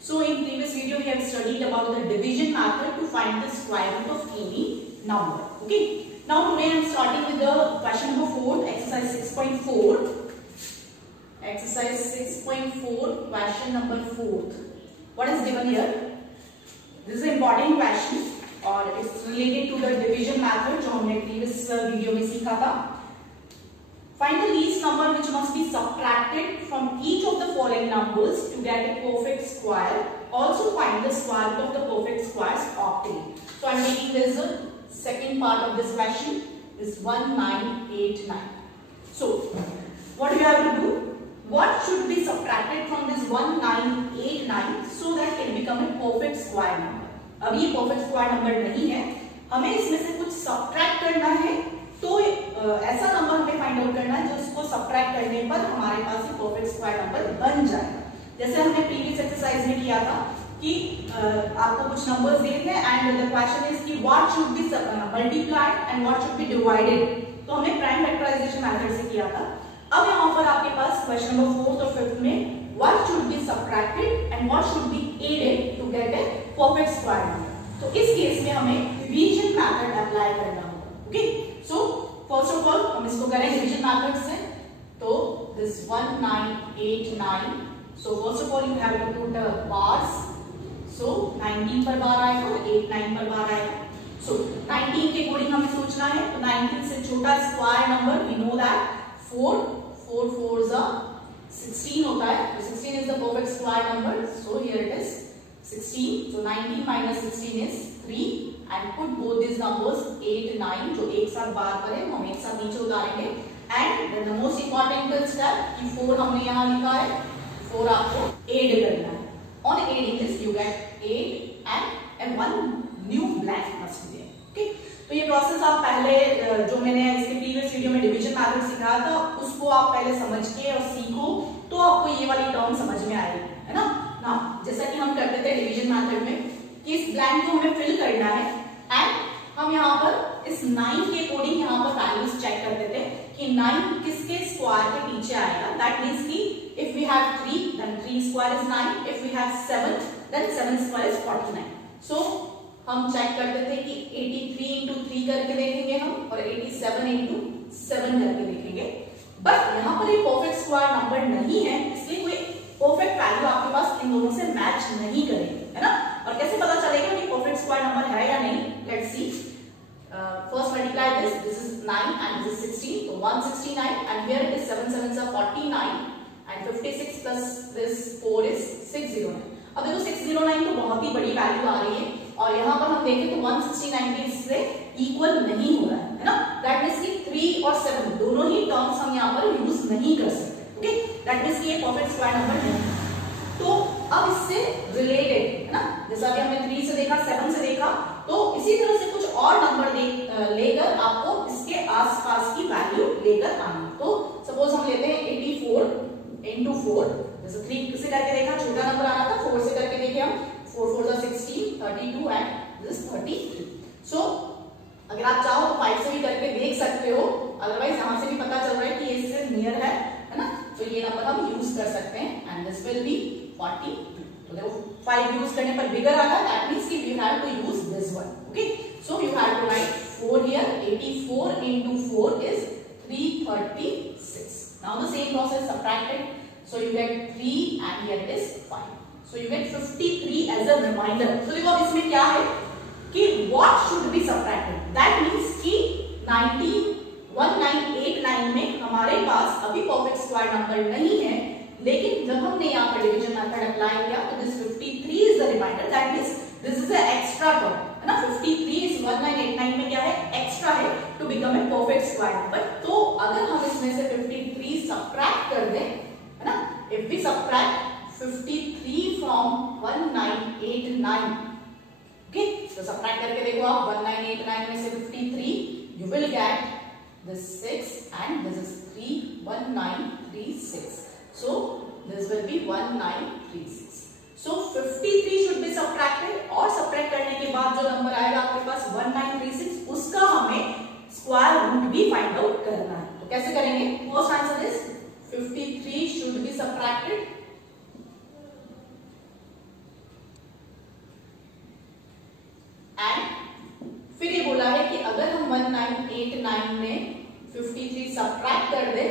So in previous video we have studied about the division method to find the square root of any number. Okay. Now today I am starting with the question number 4, exercise 6.4. Exercise 6.4, question number 4. What is given here? This is an important question और it's related to the division method जो हमने previous video में सीखा था. Find the least number which must be subtracted from each of the following numbers to get a perfect square. Also find the square root of the perfect squares obtained. So I am taking this second part of this question is 1989. So what do you have to do? What should be subtracted from this 1989 so that it become a perfect square number? अभी ये perfect square number नहीं है, हमें इसमें से कुछ subtract करना है, तो ऐसा नंबर हमें फाइंड आउट करना है जिसको सब्ट्रैक्ट करने पर हमारे पास ये परफेक्ट स्क्वायर नंबर बन जाएगा. जैसे हमने प्रीवियस एक्सरसाइज में किया था कि आपको कुछ नंबर्स दिए थे एंड द क्वेश्चन इज कि what should be multiplied and what should be divided. तो हमने प्राइम फैक्टराइजेशन मेथड से किया था. अब यहाँ पर आपके पास क्वेश्चन नंबर 4th और 5th में what should be subtracted and what should be added to get a perfect square number. तो इस केस में हमें डिवीजन मेथड अप्लाई करना होगा. Okay. So first of all हम इसको करें डिवीजन मेथड से. तो this 1989. So first of all you have to put bars. So 19 पर बार आएगा, 89 पर बार आएगा. So 19 के अकॉर्डिंग हमें सोचना है. तो 19 से छोटा square number we know that 4 4s are 16 होता है. तो 16 is the perfect square number. So here it is 16. So 19 minus 16 is 3. And put both these numbers 8 9 जो एक साथ बार करें हम एक साथ नीचे उतारेंगे. And the most important step कि 4 हमने यहाँ लिखा है, 4 आपको ऐड करना है. On adding this you get 8 and one new blank must be there. Okay? तो ये प्रोसेस आप पहले जो मैंने इसके प्रीवियस वीडियो में डिवीजन मेथड सिखाया था उसको आप पहले समझ के और सीखो तो आपको ये वाली टर्म समझ में आएगी, है ना. ना जैसा कि हम करते थे डिवीजन मेथड में कि इस ब्लैंक को हमें फिल करना है एंड हम यहाँ पर इस 9 के अकॉर्डिंग यहाँ पर वैल्यूज चेक करते थे कि 9 किसके स्क्वायर के पीछे आएगा. दैट मींस कि if we have 3 then 3 square is 9, if we have 7 then 7 square is 49. So हम चेक करते थे कि 83 into 3 करके देखेंगे हम और 87 into 7 करके देखेंगे. बट यहाँ पर ये परफेक्ट स्क्वायर नंबर नहीं है, इसलिए कोई परफेक्ट वैल्यू आपके पास इन दोनों से मैच नहीं करेगी, है ना. और कैसे पता चलेगा कि परफेक्ट स्क्वायर नंबर है या नहीं? Let's see. First multiply this is 9 and this is 16. So 169 and here it is 7 7s are 49 and 56 plus this 4 is 609. अब देखो 609 तो बहुत ही बड़ी वैल्यू आ रही है और यहाँ पर हम देखें तो 169 भी इससे इक्वल नहीं हो रहा है ना. दैट मींस कि 3 और 7 दोनों ही टर्म्स हम यहाँ पर यूज नहीं कर सकते. ओके. दैट मींस कि ये परफेक्ट स्क्वायर नंबर नहीं. तो अब इससे रिलेटेड, है ना, जैसा कि हमने 3 से देखा, 7 से देखा, तो इसी तरह से कुछ और नंबर लेकर आपको इसके आसपास की वैल्यू लेकर आनी. तो सपोज हम लेते हैं 84 into 4. जैसे 3 से करके देखा छोटा नंबर आना था, 4 से करके देखे हम 4 4s are 16, 32 and this is 33. So अगर आप चाहो तो 5 से भी करके देख सकते हो, अदरवाइज यहाँ से भी पता चल रहा है कि इससे नियर है ना. तो ये नंबर हम यूज कर सकते हैं एंड दिस विल बी 42. तो देखो 5 यूज करने पर बिगर आ रहा है. दैट मींस कि we have to use this one. Okay. So you have to write 4 here. 84 into 4 is 336. Now the same process subtracted. So you get 3 and here it is 5. So you get 53 as a reminder. तो देखो अब इसमें क्या है कि what should be subtracted. That means कि 1989 में हमारे पास अभी परफेक्ट स्क्वायर नंबर नहीं है, लेकिन जब हमने यहाँ पर डिवीजन मेथड अप्लाई किया तो this 53 is the remainder. That means this is a extra term, है ना. 53 इस 1989 में क्या है? एक्स्ट्रा है to become a perfect square number. तो अगर हम इसमें से 53 सब्ट्रैक्ट कर दें, है ना, इफ वी सब्ट्रैक्ट 53 from 1989. ओके. तो सब्ट्रैक्ट करके देखो आप 1989 में से 53 you will get this 6 and this is 3 1936. So this will be 1936. So 53 should be subtracted और सब्ट्रैक्ट करने के बाद जो नंबर आएगा आपके पास 1936 उसका हमें स्क्वायर रूट भी फाइंड आउट करना है. तो कैसे करेंगे? First answer is 53 should be subtracted 1989 में 53 सब्ट्रैक्ट कर दे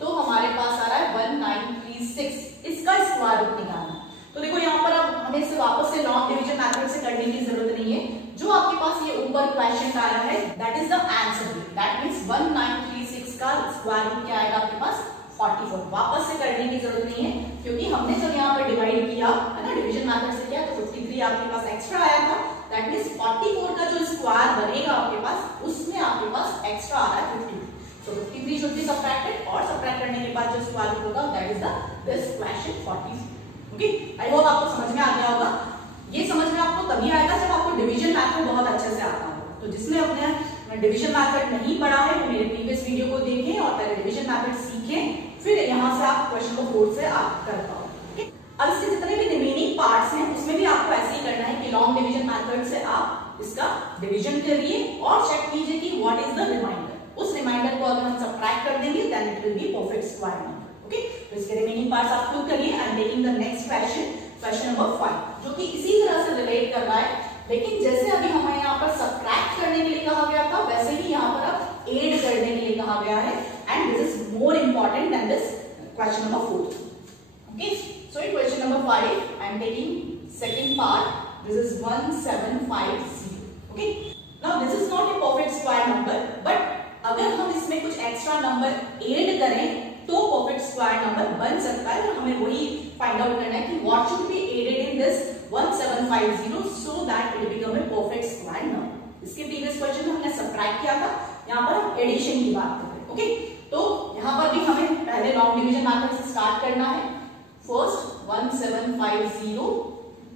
तो हमारे पास आ रहा है 1936। इसका स्क्वायर रूट निकालना। तो देखो यहाँ पर अब हमें इसे वापस से लॉन्ग डिवीजन मेथड से करने की जरूरत नहीं है। जो आपके पास ये ऊपर क्वेश्चन आया है that is the answer. That means 1936 का स्क्वायर रूट क्या आएगा आपके पास 44। वापस से करने की जरूरत नहीं है क्योंकि हमने जब यहाँ पर डिवाइड किया है ना डिवीजन मेथड से किया तो 53 आपके पास एक्स्ट्रा आया था। दैट मींस 44 का जो स्क्वायर बनेगा आपके पास उसमें आपके पास एक्स्ट्रा आ रहा है 53। So 53 should be subtracted और सब्ट्रैक्ट करने के बाद जो स्क्वायर रूट होगा that is the this question 40। Okay, I hope आपको समझ में आ गया होगा। ये समझ में आपको तभी आएगा जब आपको डिवीजन मेथड बहुत अच्छे से आता हो। तो जिसने अपने डिवीजन मेथड नहीं पढ़ा है वो मेरे प्रीवियस वीडियो को देखें और पहले डिवीजन मेथड सीखें, फिर यहाँ से आप क्वेश्चन को फोर्थ से आप कर पाओ। अब इसके जितने भी रिमेनिंग पार्ट्स हैं उसमें भी आपको ऐसे ही करना है कि लॉन्ग डिवीजन मेथड से आप इसका डिवीजन करिए और चेक कीजिए कि व्हाट इज द रिमाइंडर। उस रिमाइंडर को अगर हम सब्ट्रैक्ट कर देंगे then it will be perfect square number. Okay, तो इसके रिमेनिंग पार्ट्स आप खुद करिए। I am taking the next question, question number 5, जो कि इसी तरह से रिलेट कर रहा है, लेकिन जैसे अभी हमें यहाँ पर सब्ट्रैक्ट करने के लिए कहा गया था वैसे ही यहाँ पर अब ऐड करने के लिए कहा गया है। And this is more important than this question number 4। Okay, so in question number 5 I am taking second part. This is 1750. Okay, now this is not a perfect square number, but अगर हम इसमें कुछ extra number add करें तो perfect square number बन सकता है। तो हमें वही फाइंड आउट करना है कि what should be added in this 1750 so that it become a perfect square number। इसके प्रीवियस क्वेश्चन में हमने सब्ट्रैक्ट किया था, यहाँ पर हम एडिशन की बात कर रहे हैं। ओके, तो यहाँ पर भी हमें पहले लॉन्ग डिवीजन मेथड से स्टार्ट करना है। First 1750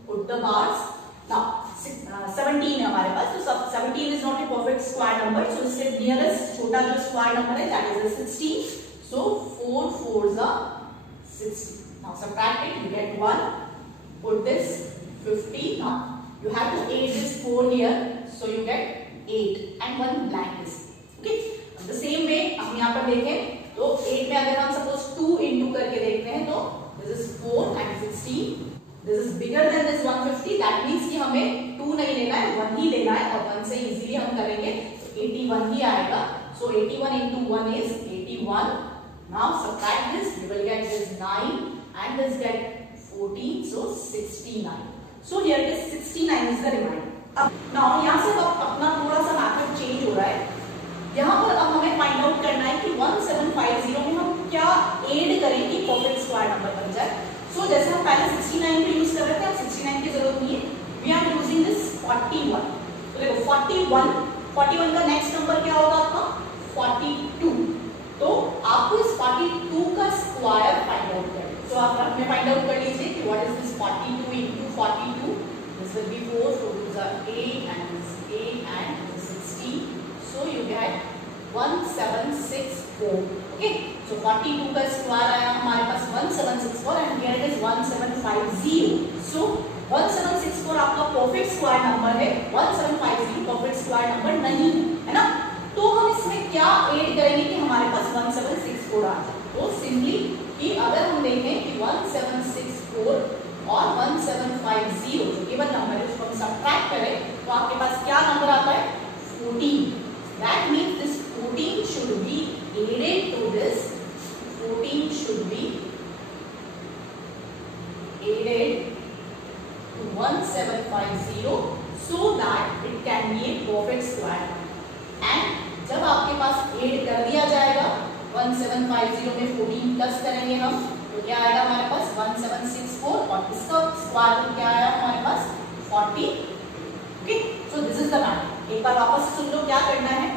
put the bars. Now 17 है हमारे पास, तो 17 is not a perfect square number, so इससे nearest छोटा जो स्क्वायर नंबर है that is a 16. So 4 4s are 60. Now subtract it, you get 1. Put this 50. Now you have to add this 4 here, so you get 8 and 1 blank is. Okay, the same way हम यहाँ पर देखें तो 8 में अगर हम suppose 2 into करके देखते हैं तो this is 4 and 16. This is bigger than this 150. That means कि हमें 2 नहीं लेना है, 1 ही लेना है और 1 से इजीली हम करेंगे तो 81 ही आएगा। So 81 into 1 is 81. Now subtract this, you will get this 9 and this get 14. So 69. So here it is 69 is the remainder. अब now यहाँ से अपना थोड़ा सा मैथड चेंज हो रहा है। यहाँ पर अब हमें फाइंड आउट करना है कि 1750 में हम क्या ऐड करें कि परफेक्ट स्क्वायर नंबर बन जाए। सो जैसे हम पहले 69 को यूज कर रहे थे, अब 69 की जरूरत नहीं है, वी आर यूजिंग दिस 41। तो देखो 41 का नेक्स्ट नंबर क्या होगा आपका 42। तो आपको इस 42 का स्क्वायर फाइंड आउट करना है। तो आप अपने फाइंड आउट कर लीजिए कि what is this 42 into 42। This will be 4 4 2s are 8 and this 8 and this 16. So you get 1764. Okay, so 42 का स्क्वायर आया हमारे पास 1764 and here it is 1750. So 1764 आपका परफेक्ट स्क्वायर नंबर है, 1750 परफेक्ट स्क्वायर नंबर नहीं है ना। तो हम इसमें क्या ऐड करेंगे कि हमारे पास 1764 आ जाए। तो सिंपली कि अगर हम देखें कि 1764 और 1750 जो गिवन नंबर है उसको हम सब्ट्रैक्ट करें तो आपके पास क्या नंबर आता है 14। That means this 14 should be added to this. 14 should be added to 1750 so that it can be a perfect square. And जब आपके पास ऐड कर दिया जाएगा 1750 में 14 प्लस करेंगे हम तो क्या आएगा हमारे पास 1764 और इसका स्क्वायर रूट क्या आया हमारे पास 40। Okay, so this is the method. एक बार वापस सुन लो क्या करना है।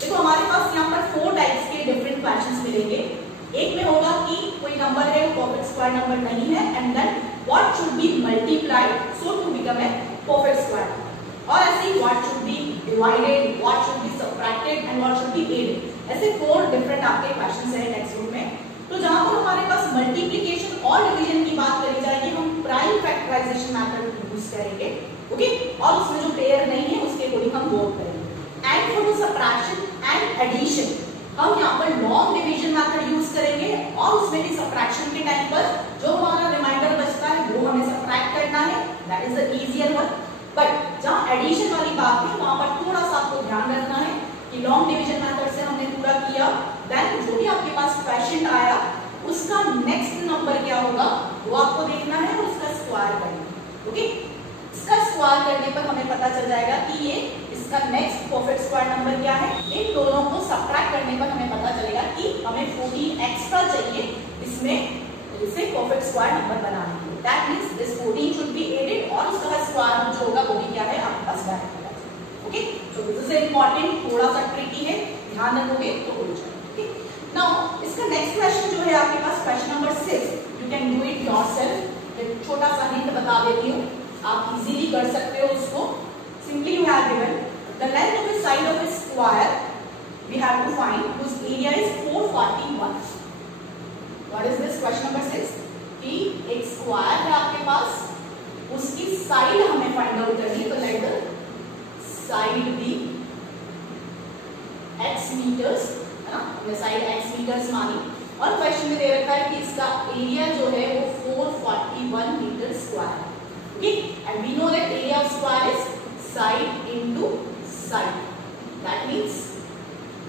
देखो हमारे पास यहाँ पर 4 टाइप्स के डिफरेंट क्वेश्चंस मिलेंगे। एक में होगा कि कोई नंबर है वो परफेक्ट स्क्वायर नंबर नहीं है and then what should be multiplied so to become a perfect square, और ऐसे ही what should be divided, what should be subtracted and what should be added. ऐसे 4 डिफरेंट आपके क्वेश्चंस हैं टेक्स्ट बुक में। तो जहां पर हमारे पास मल्टीप्लिकेशन और डिवीजन की बात करी जाएगी हम प्राइम फैक्टराइजेशन मेथड यूज करेंगे। ओके, और उसमें जो पेयर नहीं है उसके अकॉर्डिंग हम वर्क करेंगे। And for the subtraction and addition हम यहाँ पर लॉन्ग डिवीजन मेथड यूज करेंगे और उसमें भी सबट्रैक्शन के टाइम पर जो हमारा रिमाइंडर बचता है वो हमें सबट्रैक्ट करना है, that is the easier one. But जहाँ एडिशन वाली बात है वहां पर थोड़ा सा आपको ध्यान रखना है कि लॉन्ग डिवीजन मेथड से हमने पूरा किया, देन जो भी आपके पास क्वेश्चन आया उसका नेक्स्ट नंबर क्या होगा वो आपको देखना है और उसका स्क्वायर करना है। ओके, इसका स्क्वायर करने पर हमें पता चल जाएगा कि ये इसका नेक्स्ट परफेक्ट स्क्वायर नंबर क्या है। इन दोनों को सबट्रैक्ट करने पर हमें पता चलेगा कि हमें 14 एक्स्ट्रा चाहिए इसमें इसे परफेक्ट स्क्वायर नंबर बनाने के लिए। That means this 14 should be added और उसका स्क्वायर जो होगा वो भी क्या है आपके पास डायरेक्ट होगा। Okay, so this is important, थोड़ा सा ट्रिकी है, ध्यान रखोगे तो हो जाएगा। ओके, नाउ इसका नेक्स्ट क्वेश्चन जो है आपके पास question number 6, you can do it yourself. एक छोटा सा हिंट बता देती हूँ, आप इजीली कर सकते हो उसको। Simply you have given the length of the side of a square we have to find whose area is 441. What is this question number 6? कि एक स्क्वायर है आपके पास, उसकी साइड हमें फाइंड आउट करनी है, तो let the side be x metres, है ना, हमने साइड x मीटर्स मानी और क्वेश्चन में दे रखा है कि इसका एरिया जो है वो 441 मीटर स्क्वायर है। Okay, and we know that area of square is side into side, that means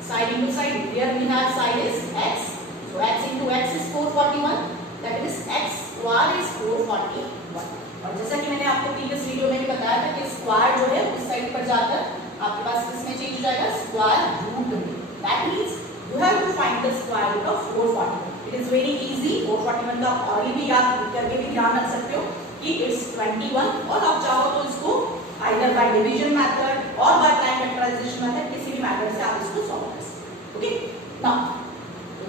side into side. Here we have side is x, so x into x is 441, that is x square is 441. और जैसा कि मैंने आपको previous video में भी बताया था कि स्क्वायर जो है उस साइड पर जाकर आपके पास किसमें चेंज हो जाएगा, स्क्वायर रूट में। That means you have to find the square root of 441. It is very easy, 441 का और भी याद करके भी ध्यान रख सकते हो कि इट्स 21, और आप चाहो तो इसको आइदर बाय डिवीजन मेथड और बाय टाइम फैक्टराइजेशन मेथड, किसी भी मेथड से आप इसको सॉल्व कर सकते हो। ओके, नाउ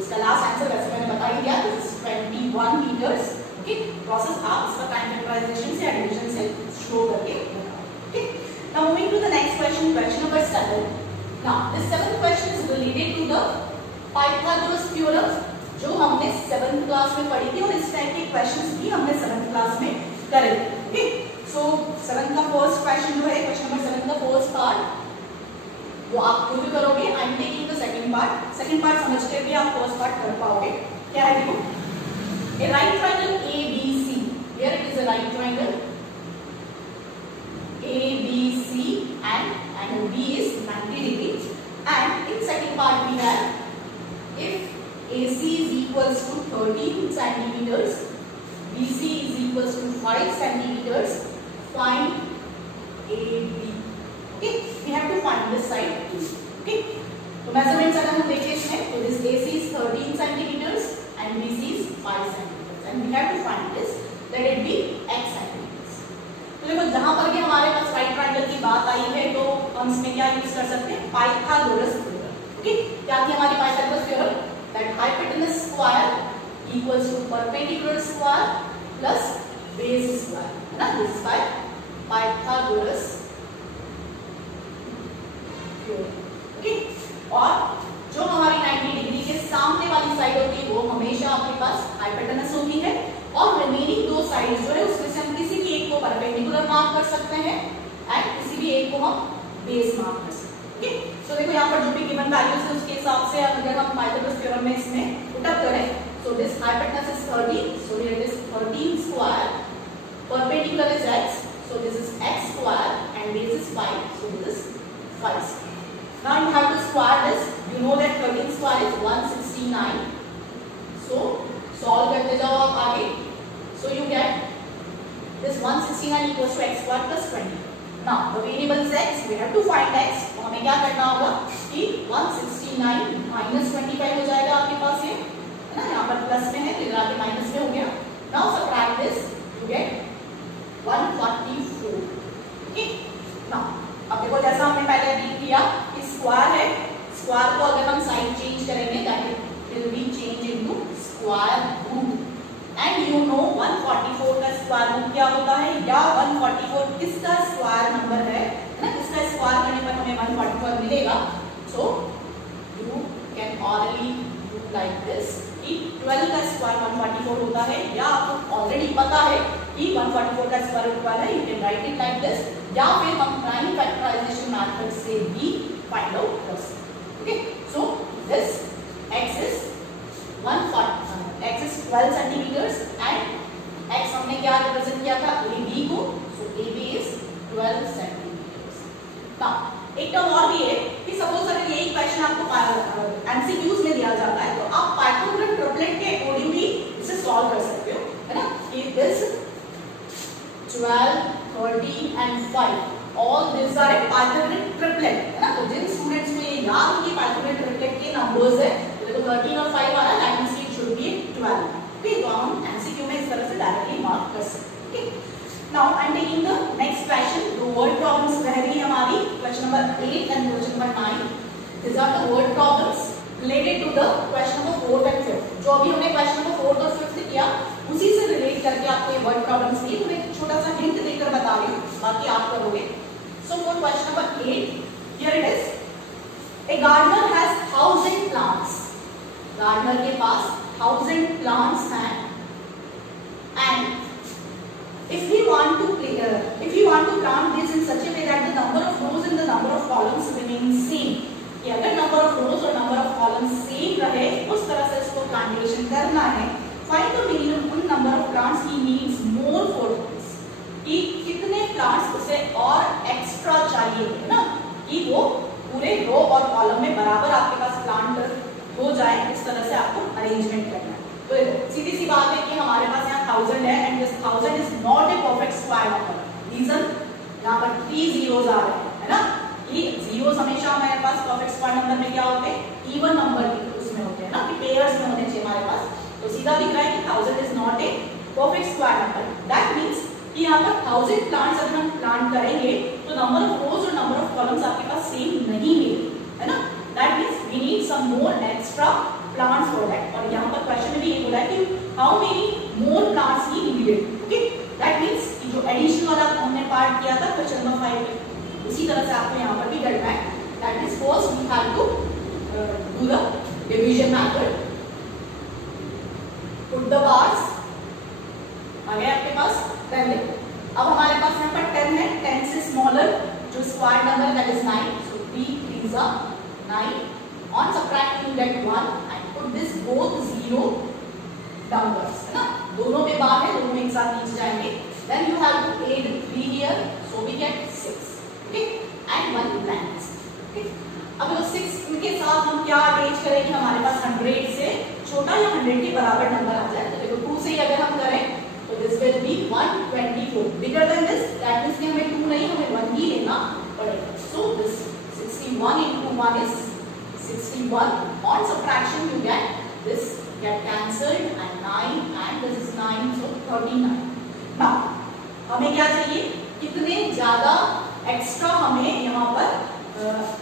इसका लास्ट आंसर वैसे मैंने बता ही दिया, this is 21 metres. Okay, process आप इसका टाइम फैक्टराइजेशन से या डिवीजन से शो करके बताओ। Okay, now moving to the next question, question number 7. Now this 7th question is related to the Pythagoras theorem जो हमने 7th क्लास में पढ़ी थी, और इस टाइप के क्वेश्चंस भी हमने 7th क्लास में करे थे। ओके, सो 7th का फर्स्ट क्वेश्चन जो है, क्वेश्चन नंबर 7 का फर्स्ट पार्ट वो आप खुद भी करोगे। आई am taking the second part, second part समझ के भी आप फर्स्ट पार्ट कर पाओगे। क्या है देखो, a right triangle ABC, here it is a right triangle ABC and angle B is 90 degrees, and in second part we have if AC is equals to 13 centimeters, BC is equals to 5 centimeters, find AB. Okay, we have to find this side A. Okay, तो measurements अगर हम देखें इसमें, तो this AC is 13 centimeters and BC is 5 centimeters, and we have to find this, let it be x centimeters. तो देखो जहां पर भी हमारे पास राइट ट्रायंगल की बात आई है तो हम इसमें क्या यूज कर सकते हैं, पाइथागोरस थ्योरम। ओके, क्या थी हमारी Pythagoras theorem, that hypotenuse square equals to perpendicular square plus base square, है ना, दिस बाय पाइथागोरस। ओके, और जो हमारी 90 डिग्री के सामने वाली साइड होती है वो हमेशा आपके पास हाइपोटेनस होती है, और रिमेनिंग दो साइड्स जो है उसमें से हम किसी भी एक को परपेंडिकुलर मार्क कर सकते हैं एंड किसी भी एक को हम बेस मार्क कर सकते हैं। ओके, सो देखो यहाँ पर जो भी गिवन वैल्यूज है उसके हिसाब से अगर हम पाइथागोरस थ्योरम में इसमें पुटअप करें, so this hypotenuse is 13, so here it is 13 square, perpendicular is x, so this is x square and base is 5, so this is 5 square. Now you have to square this. You know that 13 square is 169. So solve करते जाओ आप आगे. So you get this 169 equals to x square plus 20. Now the variable is x. We have to find x. तो हमें क्या करना होगा कि 169 minus 25 हो जाएगा आपके पास ये, है ना, यहाँ पर प्लस में है तो इधर आके माइनस में हो गया. Now subtract this. You get 144. Okay. Now अब देखो जैसा हमने पहले अभी किया कि स्क्वायर है, स्क्वायर को अगर हम साइड चेंज करेंगे that will be change into square root, and you know 144 का स्क्वायर रूट क्या होता है, या 144 किसका स्क्वायर नंबर है ना, किसका स्क्वायर करने पर हमें 144 मिलेगा. So you can already do like this कि 12 का स्क्वायर 144 होता है, या आपको ऑलरेडी पता है कि 144 का स्क्वायर रूट 12 है, you can write it like this, या फिर हम प्राइम फैक्टराइजेशन मेथड से भी फाइंड आउट कर सकते हैं. Okay, so this x is 12 centimetres and x हमने क्या रिप्रेजेंट किया था, AB को, so AB is 12 centimetres. Now एक टर्म और भी है कि सपोज अगर यही क्वेश्चन आपको एमसीक्यूज में दिया जाता है तो आप पाइथागोरस ट्रिपलेट के अकॉर्डिंग भी इसे सॉल्व कर सकते हो, है ना। It is 12, 30 and 5 all this are a Pythagoras triplet, है ना। तो जिन स्टूडेंट्स को ये याद है कि पाइथागोरस ट्रिपलेट के नंबर्स है, तो 13 और 5 आ रहा है, that means it should be 12। Okay, तो हम एमसीक्यू में इस तरह से डायरेक्टली मार्क कर सकते हैं। Okay, now I am taking the next question. दो वर्ड प्रॉब्लम्स रह गई हमारी, question number 8 and question number 9। This are the word problems related to the question number 4 and 5। जो अभी हमने क्वेश्चन नंबर 4 और 5 किया उसी से रिलेट करके आपको ये वर्ड प्रॉब्लम्स दिए, तो एक छोटा सा हिंट देकर बता रही हूँ, बाकी आप करोगे। So for question number 8, here it is, a gardener has 1000 plants. Gardener के पास 1000 प्लांट्स हैं, and if we want to plant this in such a way that the number of rows and the number of columns remain same, कि अगर number of rows और number of columns same रहे, उस तरह से इसको plantation करना है। Find the minimum number of plants he needs more for this, कि कितने plants उसे और extra चाहिए, है ना, कि वो पूरे row और column में बराबर आपके पास plant हो जाए, इस तरह से आपको arrangement करना है। तो सीधी सी बात है कि हमारे पास यहाँ 1000 है, and this 1000 is not a perfect square number. Reason, यहाँ पर 3 जीरोस आ रहे हैं, है ना, कि जीरोस हमेशा हमारे पास परफेक्ट स्क्वायर नंबर में क्या होते हैं, इवन नंबर के उसमें होते हैं ना, कि पेयर्स में होने चाहिए हमारे पास। तो सीधा दिख रहा है कि 1000 is not a perfect square number. That means कि यहाँ पर 1000 प्लांट्स अगर हम प्लांट करेंगे तो नंबर ऑफ रोज और नंबर ऑफ कॉलम्स आपके पास सेम नहीं मिलेंगे, है ना। That means we need some more extra plants for that। और यहाँ पर क्वेश्चन में भी ये बोला है कि how many more plants he needed। okay, that means कि जो एडिशन वाला हमने पार्ट किया था क्वेश्चन नंबर 5 में, उसी तरह से आपको यहाँ पर भी करना है। that is first we have to do the division method, put the bars। आ गया आपके पास पहले। अब हमारे पास यहाँ पर 10 है, 10 से स्मॉलर जो square number that is 9, so 3 3s are 9। on subtracting you get 1 and put this both 0 downwards, है ना, दोनों में बार है, दोनों एक साथ नीचे जाएंगे। then you have to add 3 here, so we get 6, okay, and 1 blank। okay, अब 6 के साथ हम क्या अरेंज करें कि हमारे पास 100 से छोटा या 100 के बराबर नंबर आ जाए। तो देखो 2 से ही अगर हम करें तो this will be 124। Bigger than this, that means कि हमें 2 नहीं, हमें 1 ही लेना पड़ेगा। so this 61 into 1 is 61। on subtraction you get this get cancelled and 9 and this is 9, so 39। now हमें क्या चाहिए, कितने ज्यादा एक्स्ट्रा हमें यहाँ पर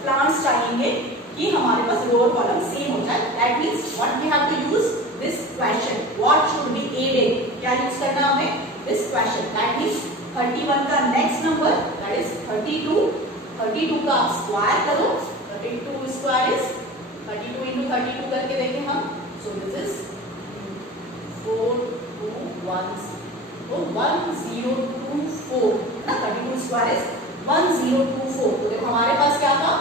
प्लांट्स चाहिए कि हमारे पास रो और कॉलम सेम हो जाए। That means what we have to use this question, what should be added, क्या यूज करना हमें, दिस क्वेश्चन। दैट मींस 31 का नेक्स्ट नंबर दैट इज 32। 32 का आप स्क्वायर करो, 32 स्क्वायर इज 32 into 32 करके देखें हम, so this is 4210, तो 1024 ना, 32 स्क्वायर इज 1024। तो देखो हमारे पास क्या था,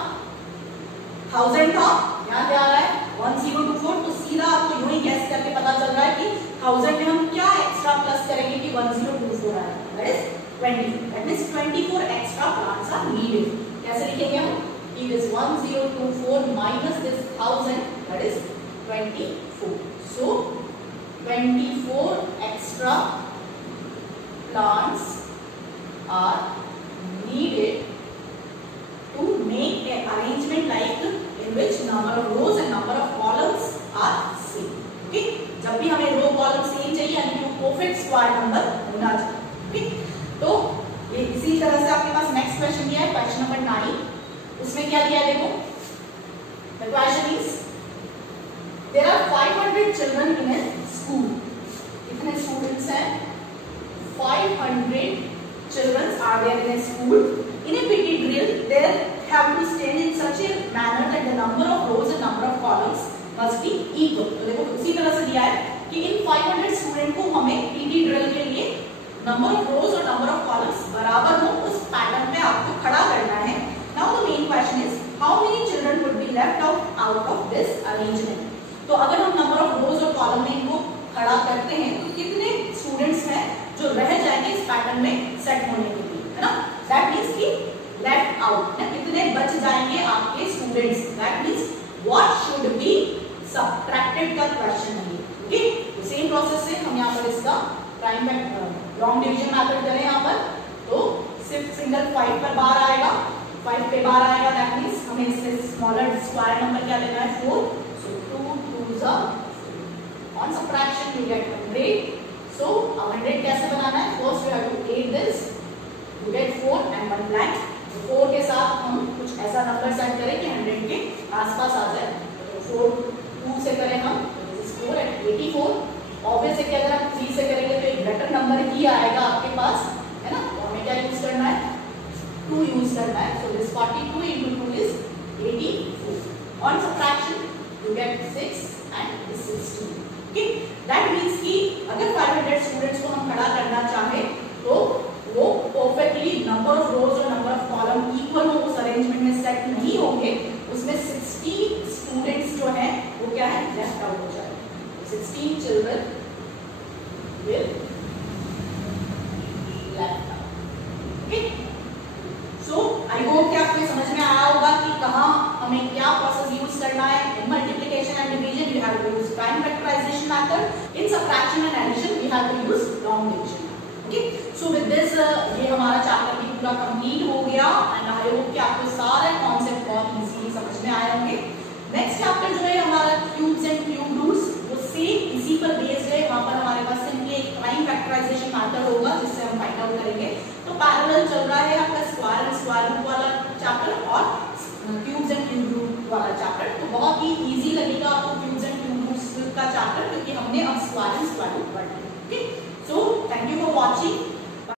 1000 था, यहाँ क्या आ रहा है 1024। तो सीधा आपको यूं ही गैस करके पता चल रहा है कि 1000 में हम क्या एक्स्ट्रा प्लस करेंगे कि 1024 आया, that is 20। That means 24 extra plants are needed. कैसे लिखेंगे हम, it is 1024 minus this 1000, that is 24। so 24 extra plants are needed to make an arrangement like in which number of rows and number of columns are same। okay, जब भी हमें row column same चाहिए यानी कि perfect square number होना चाहिए। okay, तो ये इसी तरह से आपके पास नेक्स्ट क्वेश्चन दिया है, क्वेश्चन नंबर 9। उसमें क्या दिया है देखो, the question is there are 500 children in a school। कितने स्टूडेंट्स हैं, 500 children are there in a school। in a PT drill they have to stand in such a manner that the number of rows and number of columns must be equal। तो देखो उसी तरह से दिया है कि इन 500 student को हमें PT ड्रिल के लिए नंबर ऑफ रोज और नंबर ऑफ कॉलम्स बराबर हो, उस पैटर्न पे आपको खड़ा करना है। Now the main question is how many children would be left out of this arrangement। तो अगर हम नंबर ऑफ रोज और कॉलम में इनको खड़ा करते हैं तो कितने स्टूडेंट्स हैं जो रह जाएंगे इस पैटर्न में सेट होने के लिए, है ना। दैट मींस कि लेफ्ट आउट, कितने बच जाएंगे आपके students, that means what should be subtracted का क्वेश्चन है। ओके, तो सेम प्रोसेस से हम यहाँ पर इसका प्राइम लॉन्ग डिवीजन मेथड करें यहाँ पर, तो सिर्फ सिंगल 5 पर बार आएगा, 5 पे बार आएगा, दैट मींस हमें इससे स्मॉलर स्क्वायर नंबर क्या लेना है 4, सो 2 2s are on subtraction you get 100, so 100 कैसे बनाना है, first you have to add this, you get 4 and 1 blank, 4 के साथ हम कुछ ऐसा नंबर सेट करें कि 100 के आसपास आ जाए, तो 4 2 से करें हम, this is 4 and 84, ऑब्वियस है कि अगर आप 3 से करेंगे तो एक बेटर नंबर ही आएगा आपके पास, है ना, तो हमें क्या यूज करना है, 2 यूज करना है, so this 42 into 2 is 84, on subtraction you get 6 and this 16, okay, that means कि अगर 500 स्टूडेंट्स को हम खड़ा करना चाहे तो वो परफेक्टली नंबर ऑफ रोज और नंबर ऑफ कॉलम इक्वल हो, उस अरेंजमेंट में सेट नहीं होंगे, उसमें 16 स्टूडेंट्स जो हैं वो क्या है, लेफ्ट आउट हो जाएंगे, 16 children will left out. Okay, so I hope कि आपको समझ में आया होगा कि कहाँ हमें क्या प्रोसेस यूज करना है। In multiplication and division we have to use prime factorisation method, in subtraction and addition we have to use long division. Okay, so with this ये हमारा चैप्टर भी पूरा कंप्लीट हो गया एंड आई होप कि आपको सारे कॉन्सेप्ट बहुत इजीली समझ में आए होंगे। नेक्स्ट चैप्टर जो है हमारा क्यूब्स एंड क्यूब रूट्स, वो सेम इसी पर बेस्ड है, वहां पर हमारे पास सिंपली एक प्राइम फैक्टराइजेशन मेथड होगा जिससे हम फाइंड आउट करेंगे। तो पैरेलल चल रहा है आपका स्क्वायर एंड स्क्वायर रूट वाला चैप्टर और क्यूब्स एंड क्यूब रूट वाला चैप्टर, तो बहुत ही इजी लगेगा आपको क्यूब्स एंड क्यूब रूट्स का चैप्टर, क्योंकि हमने अब स्क्वायर एंड स्क्वायर रूट पढ़ लिया। Okay, so thank you for watching.